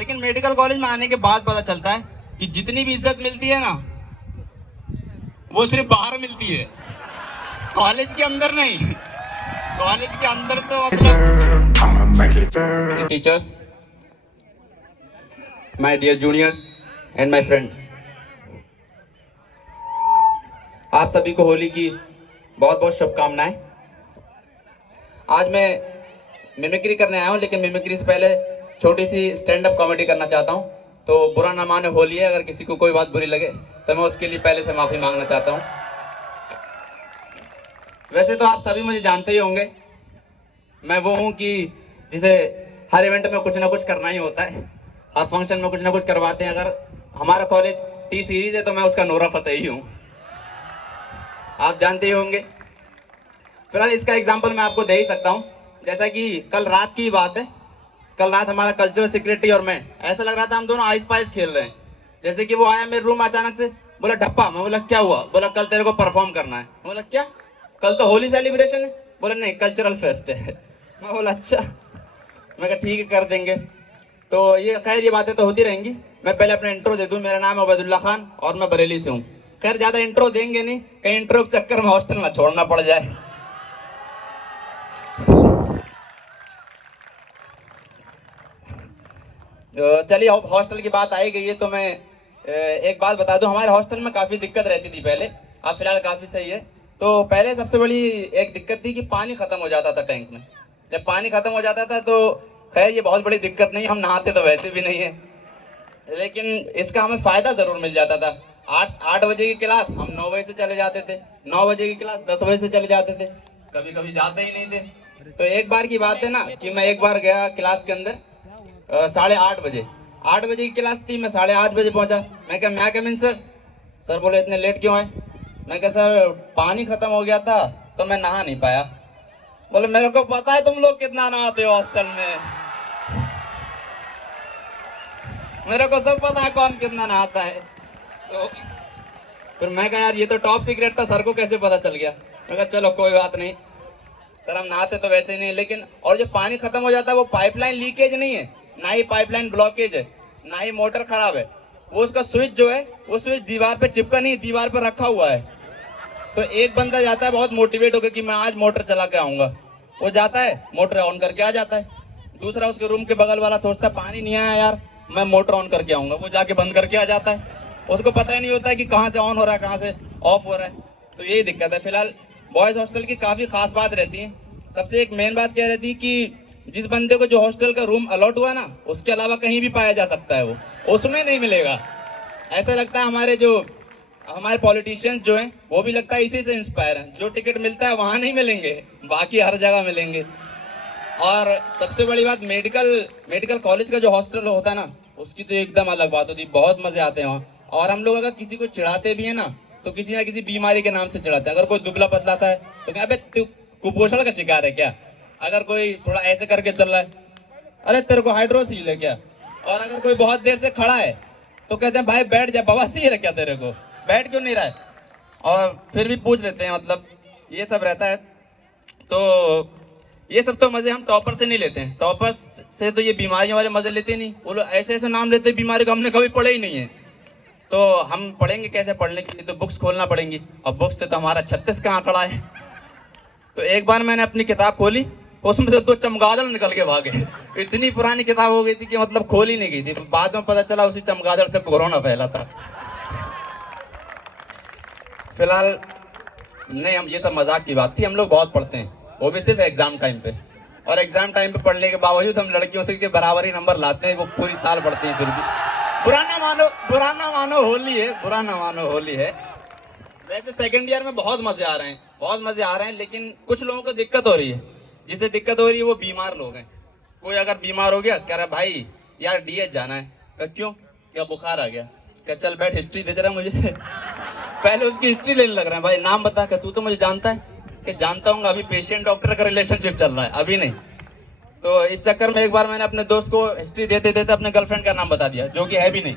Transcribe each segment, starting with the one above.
लेकिन medical college में आने के बाद पता चलता है कि जितनी भी इज्जत मिलती है ना, वो सिर्फ बाहर मिलती है, कॉलेज के अंदर नहीं। कॉलेज के अंदर तो मतलब teachers, my dear juniors and my friends, आप सभी को होली की बहुत बहुत शुभकामनाएं। आज मैं मिमिक्री करने आया हूँ, लेकिन मिमिक्री से पहले छोटी सी स्टैंड अप कॉमेडी करना चाहता हूँ। तो बुरा ना माने, होली है, अगर किसी को कोई बात बुरी लगे तो मैं उसके लिए पहले से माफ़ी मांगना चाहता हूँ। वैसे तो आप सभी मुझे जानते ही होंगे, मैं वो हूँ कि जिसे हर इवेंट में कुछ ना कुछ करना ही होता है, हर फंक्शन में कुछ ना कुछ करवाते हैं। अगर हमारा कॉलेज टी सीरीज है तो मैं उसका नूरा फतेही हूँ, आप जानते ही होंगे। फिलहाल इसका एग्जाम्पल मैं आपको दे ही सकता हूँ। जैसा कि कल रात की बात है, कल रात हमारा कल्चरल सेक्रेटरी और मैं, ऐसा लग रहा था हम दोनों आइस पाइस खेल रहे हैं। जैसे कि वो आया मेरे रूम अचानक से, बोला ढप्पा। मैं बोला क्या हुआ? बोला कल तेरे को परफॉर्म करना है। मैं बोला क्या? कल तो होली सेलिब्रेशन है। बोला नहीं, कल्चरल फेस्ट है। मैं बोला अच्छा। मैं कहा ठीक है, कर देंगे। तो ये खैर ये बातें तो होती रहेंगी। मैं पहले अपना इंट्रो दे दूं। मेरा नाम है उबैदुल्ला खान और मैं बरेली से हूँ। खैर ज़्यादा इंट्रो देंगे नहीं, कहीं इंट्रो के चक्कर में हॉस्टल ना छोड़ना पड़ जाए। चलिए, हॉस्टल की बात आई गई है तो मैं एक बात बता दूं। हमारे हॉस्टल में काफ़ी दिक्कत रहती थी पहले, अब फिलहाल काफ़ी सही है। तो पहले सबसे बड़ी एक दिक्कत थी कि पानी ख़त्म हो जाता था टैंक में। जब पानी ख़त्म हो जाता था तो खैर ये बहुत बड़ी दिक्कत नहीं, हम नहाते तो वैसे भी नहीं है, लेकिन इसका हमें फ़ायदा ज़रूर मिल जाता था। 8 बजे की क्लास हम 9 बजे से चले जाते थे, 9 बजे की क्लास 10 बजे से चले जाते थे, कभी कभी जाते ही नहीं थे। तो एक बार की बात है ना कि मैं एक बार गया क्लास के अंदर 8:30 बजे, 8 बजे की क्लास थी, मैं 8:30 बजे पहुंचा। मैं क्या मैं कम इन सर? सर बोले इतने लेट क्यों आए? मैं क्या सर पानी खत्म हो गया था तो मैं नहा नहीं पाया। बोले मेरे को पता है तुम लोग कितना नहाते हो हॉस्टल में, मेरे को सब पता है कौन कितना नहाता है। तो फिर मैं कहा यार ये तो टॉप सीक्रेट था, सर को कैसे पता चल गया? मैं कहा चलो कोई बात नहीं सर, हम नहाते तो वैसे ही नहीं। लेकिन और जब पानी खत्म हो जाता है, वो पाइपलाइन लीकेज नहीं है, ना ही पाइपलाइन ब्लॉकेज है, ना ही मोटर खराब है, वो उसका स्विच जो है वो स्विच दीवार पे चिपका नहीं, दीवार पे रखा हुआ है। तो एक बंदा जाता है बहुत मोटिवेट होकर कि मैं आज मोटर चला के आऊंगा, वो जाता है मोटर ऑन करके आ जाता है। दूसरा उसके रूम के बगल वाला सोचता है पानी नहीं आया यार, मैं मोटर ऑन करके आऊंगा, वो जाके बंद करके आ जाता है। उसको पता ही नहीं होता है कि कहाँ से ऑन हो रहा है, कहाँ से ऑफ हो रहा है। तो यही दिक्कत है। फिलहाल बॉयज़ हॉस्टल की काफ़ी खास बात रहती है। सबसे एक मेन बात क्या रहती है कि जिस बंदे को जो हॉस्टल का रूम अलॉट हुआ ना, उसके अलावा कहीं भी पाया जा सकता है, वो उसमें नहीं मिलेगा। ऐसा लगता है हमारे पॉलिटिशियंस जो हैं वो भी लगता है इसी से इंस्पायर हैं। जो टिकट मिलता है वहाँ नहीं मिलेंगे, बाकी हर जगह मिलेंगे। और सबसे बड़ी बात, मेडिकल कॉलेज का जो हॉस्टल होता है ना, उसकी तो एकदम अलग बात होती है, बहुत मजे आते हैं वहाँ। और हम लोग अगर किसी को चिढ़ाते भी हैं ना, तो किसी ना किसी बीमारी के नाम से चिढ़ाते हैं। अगर कोई दुबला पतला सा है तो क्या तू कुपोषण का शिकार है क्या? अगर कोई थोड़ा ऐसे करके चल रहा है, अरे तेरे को हाइड्रोसील है क्या? और अगर कोई बहुत देर से खड़ा है तो कहते हैं भाई बैठ जा, बवासीर है क्या तेरे को, बैठ क्यों नहीं रहा है? और फिर भी पूछ लेते हैं, मतलब ये सब रहता है। तो ये सब तो मजे हम टॉपर से नहीं लेते हैं, टॉपर्स से तो ये बीमारियों वाले मजे लेते नहीं। वो लोग ऐसे ऐसे नाम लेते हैं बीमारी को, हमने कभी पढ़े ही नहीं है। तो हम पढ़ेंगे कैसे? पढ़ने के लिए तो बुक्स खोलना पड़ेंगी, और बुक्स से तो हमारा 36 का आंकड़ा है। तो एक बार मैंने अपनी किताब खोली, उसमें से 2 चमगादड़ निकल के भागे। इतनी पुरानी किताब हो गई थी कि मतलब खोल ही नहीं गई थी। बाद में पता चला उसी चमगादड़ से कोरोना फैला था। फिलहाल नहीं, हम ये सब मजाक की बात थी। हम लोग बहुत पढ़ते हैं, वो भी सिर्फ एग्जाम टाइम पे। और एग्जाम टाइम पे पढ़ने के बावजूद हम लड़कियों से के बराबर ही नंबर लाते हैं, वो पूरी साल पढ़ते हैं फिर भी। बुरा ना मानो होली है, बुरा ना मानो होली है। वैसे सेकंड ईयर में बहुत मजे आ रहे हैं, बहुत मजे आ रहे हैं, लेकिन कुछ लोगों को दिक्कत हो रही है। जिसे दिक्कत हो रही है वो बीमार लोग हैं। कोई अगर बीमार हो गया, कह रहा भाई यार डीएच जाना है। क्यों? क्या बुखार आ गया? क्या चल बैठ हिस्ट्री दे जरा मुझे। पहले उसकी हिस्ट्री लेने लग रहे हैं, भाई नाम बता, क्या तू तो मुझे जानता है? कि जानता हूँ, अभी पेशेंट डॉक्टर का रिलेशनशिप चल रहा है, अभी नहीं। तो इस चक्कर में एक बार मैंने अपने दोस्त को हिस्ट्री देते देते अपने गर्लफ्रेंड का नाम बता दिया, जो कि है भी नहीं।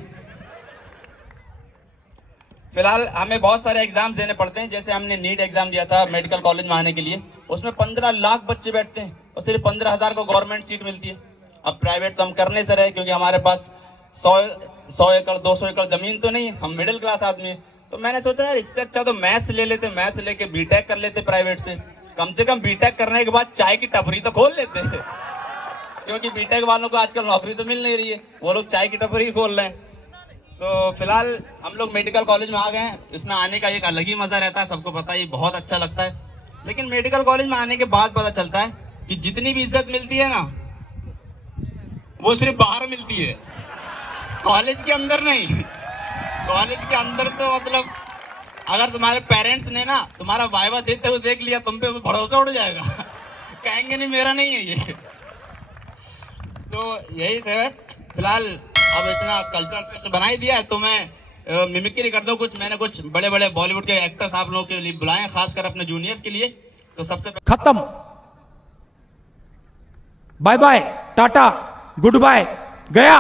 फिलहाल हमें बहुत सारे एग्जाम्स देने पड़ते हैं। जैसे हमने नीट एग्जाम दिया था मेडिकल कॉलेज में आने के लिए, उसमें 15 लाख बच्चे बैठते हैं और सिर्फ 15,000 को गवर्नमेंट सीट मिलती है। अब प्राइवेट तो हम करने से रहे, क्योंकि हमारे पास 100 एकड़ 200 एकड़ जमीन तो नहीं, हम मिडिल क्लास आदमी हैं। तो मैंने सोचा यार इससे अच्छा तो मैथ्स ले लेते, मैथ्स लेके बीटेक कर लेते प्राइवेट से कम बीटेक करने के बाद चाय की टपरी तो खोल लेते क्योंकि बीटेक वालों को आजकल नौकरी तो मिल नहीं रही है, वो लोग चाय की टपरी खोल रहे हैं। तो फिलहाल हम लोग मेडिकल कॉलेज में आ गए हैं। इसमें आने का एक अलग ही मजा रहता है, सबको पता है, बहुत अच्छा लगता है। लेकिन मेडिकल कॉलेज में आने के बाद पता चलता है कि जितनी भी इज्जत मिलती है ना, वो सिर्फ बाहर मिलती है, कॉलेज के अंदर नहीं। कॉलेज के अंदर तो मतलब अगर तुम्हारे पेरेंट्स ने ना तुम्हारा वाइवा देते हुए देख लिया, तुम पे भरोसा उड़ जाएगा कहेंगे नहीं मेरा नहीं है ये। तो यही सब है फिलहाल। अब इतना कल्चरल फेस्ट बना ही दिया है तो मैं मिमिक्री कर दूं कुछ। मैंने कुछ बड़े बड़े बॉलीवुड के एक्टर्स आप लोगों के लिए बुलाए, खासकर अपने जूनियर्स के लिए। तो सबसे खत्म, bye bye, tata, goodbye, गया।